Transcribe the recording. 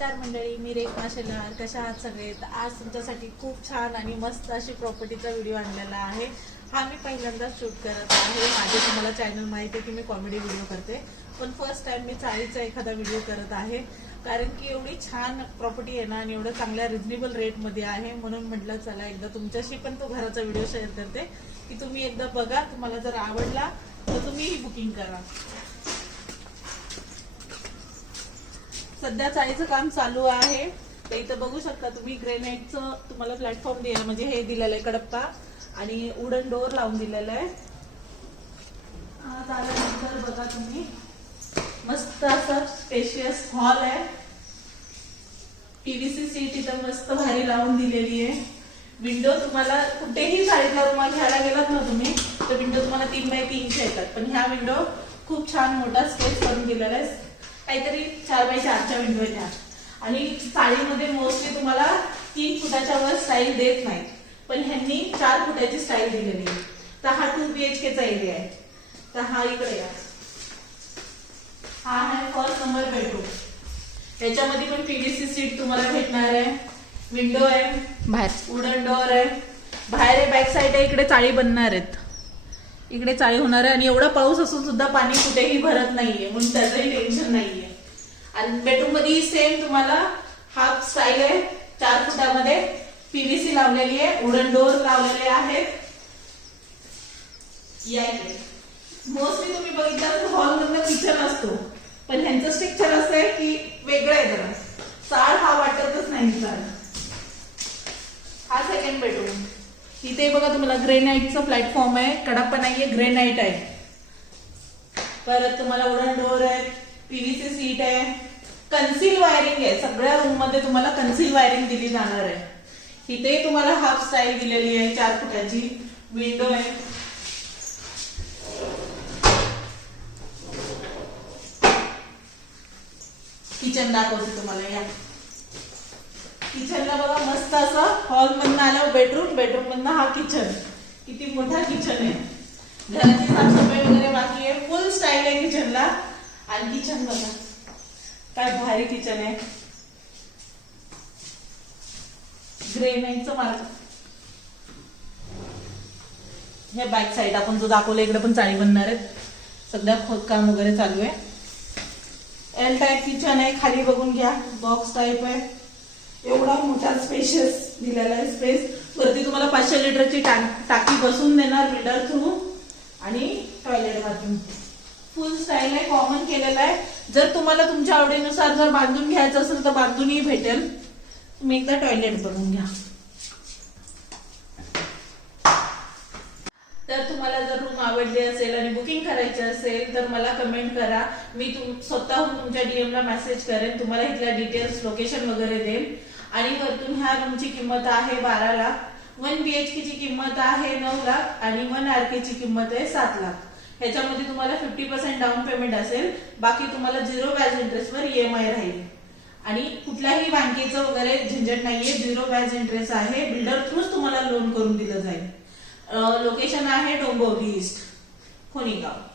नमस्कार मंडळी, मी रेखा शेलार. कशा आहात सगळे? तर आज तुमच्यासाठी खूप छान आणि मस्त अशी प्रॉपर्टीचा व्हिडिओ आणलेला आहे. हा मी पहिल्यांदाच शूट करत आहे. माझे तुम्हाला चॅनल माहिती आहे की मी कॉमेडी व्हिडिओ करते, पण फर्स्ट टाइम मी चाळीचा एखादा व्हिडिओ करत आहे. कारण की एवढी छान प्रॉपर्टी आहे ना आणि एवढं चांगल्या रिजनेबल रेटमध्ये आहे, म्हणून म्हटलं चला एकदा तुमच्याशी पण तो घराचा व्हिडिओ शेअर करते की तुम्ही एकदा बघा. तुम्हाला जर आवडला तर तुम्हीही बुकिंग करा. सध्या चाळीचं काम चालू आहे. तर इथं बघू शकता तुम्ही, ग्रेनाइटचं तुम्हाला प्लॅटफॉर्म दिलं, म्हणजे हे दिलेलं आहे कडप्पा, आणि वुडन डोअर लावून दिलेलं आहे. झाल्यानंतर बघा तुम्ही, मस्त असं स्पेशियस हॉल आहे. पीव्हीसी सीट इथं मस्त भारी लावून दिलेली आहे. विंडो तुम्हाला कुठेही साईडला रुमाल घ्यायला गेलात ना तुम्ही, तर विंडो तुम्हाला 3x3 येतात, पण ह्या विंडो खूप छान मोठा स्पेस करून दिलेला आहे. काहीतरी 4x4च्या विंडो आहेत ह्या. आणि चाळीमध्ये मोस्टली तुम्हाला 3 फुटाच्या वर स्टाईल देत नाहीत, पण ह्यांनी 4 फुटाची स्टाईल दिलेली आहे. तर हा 2 BHK चा एरिया आहे. तर हा इकडे या, हा आहे फर्स्ट नंबर बेडरूम. याच्यामध्ये पण पीव्हीसी सीट तुम्हाला भेटणार आहे. विंडो आहे, बाहेर वुडन डोअर आहे, बाहेर आहे, बॅक साईड आहे. इकडे चाळी बनणार आहेत, इकडे चाळी होणार आहे. आणि एवढा पाऊस असून सुद्धा पाणी कुठेही भरत नाहीये, म्हणून त्याचंही टेन्शन नाहीये. आणि बेडरूम मध्ये सेम तुम्हाला हाफ स्टाईल आहे. 4 फुटामध्ये पीव्हीसी लावलेली आहे, वुडन डोअर लावलेले आहेत. या इकडे मोस्टली तुम्ही बघितलं हॉल मधलं किचन असतो, पण ह्यांचं स्ट्रक्चर असं आहे की वेगळं आहे जरा. चाळ हा वाटतच नाही चाळ. हा सेकंड बेडरूम. इथे बघा तुम्हाला ग्रेनाइटचं प्लॅटफॉर्म आहे, कडप्पा नाहीये, ग्रेनाइट आहे. परत तुम्हाला वुडन डोअर आहे, पीव्हीसी सीट आहे, कन्सील वायरिंग आहे. सगळ्या रूम मध्ये तुम्हाला कन्सील वायरिंग दिली जाणार आहे. इथे तुम्हाला हाफ स्टाईल दिलेली आहे, 4 फुटाची विंडो आहे. किचन दाखवते तुम्हाला. या किचनला बघा, मस्त असं हॉल मधनं आल्यावर बेडरूम, बेडरूम मधनं हा किचन. किती मोठा किचन आहे. घराची साफसफाई वगैरे बाकी आहे, फुल स्टाईल आहे किचनला. आणि किचन बघा काय भारी किचन आहे. ग्रेनाइटचं मार्क. हे बॅक साईड आपण जो दाखवलं, इकडे पण चाळी बनणार आहेत. सध्या खोदकाम वगैरे चालू आहे. एल टाईप किचन आहे. खाली बघून घ्या, बॉक्स टाईप आहे. एवढा मोठा स्पेशियस दिलेला आहे स्पेस. वरती तुम्हाला 500 लिटरची टाकी बसून देणार बिल्डर थ्रू. आणि टॉयलेट बाथरूम फुल स्टाईल आहे, कॉमन केलेला आहे. जर तुम्हाला तुमच्या आवडीनुसार जर बांधून घ्यायचं असेल तर बांधूनही भेटेल. तुम्ही एकदा टॉयलेट बघून घ्या. तर तुम्हाला जर रूम आवडली असेल आणि बुकिंग करायची असेल तर मला कमेंट करा. मी स्वतःहून तुमच्या DM ला मेसेज करेन. तुम्हाला इथल्या डिटेल्स, लोकेशन वगैरे देईल. आणि वरतून ह्या रूमची किंमत आहे 12 लाख. 1 BHK ची किंमत आहे 9 लाख आणि 1 RK ची किंमत आहे 7 लाख. ह्याच्यामध्ये तुम्हाला 50% डाऊन पेमेंट असेल, बाकी तुम्हाला 0 व्याज इंटरेस्टवर EMI राहील. आणि कुठल्याही बँकेचं वगैरे झंझट नाहीये, 0 व्याज इंटरेस्ट आहे. बिल्डर थ्रूच तुम्हाला लोन करून दिलं जाईल. लोकेशन आहे डोंबिवली ईस्ट, खोनीगाव.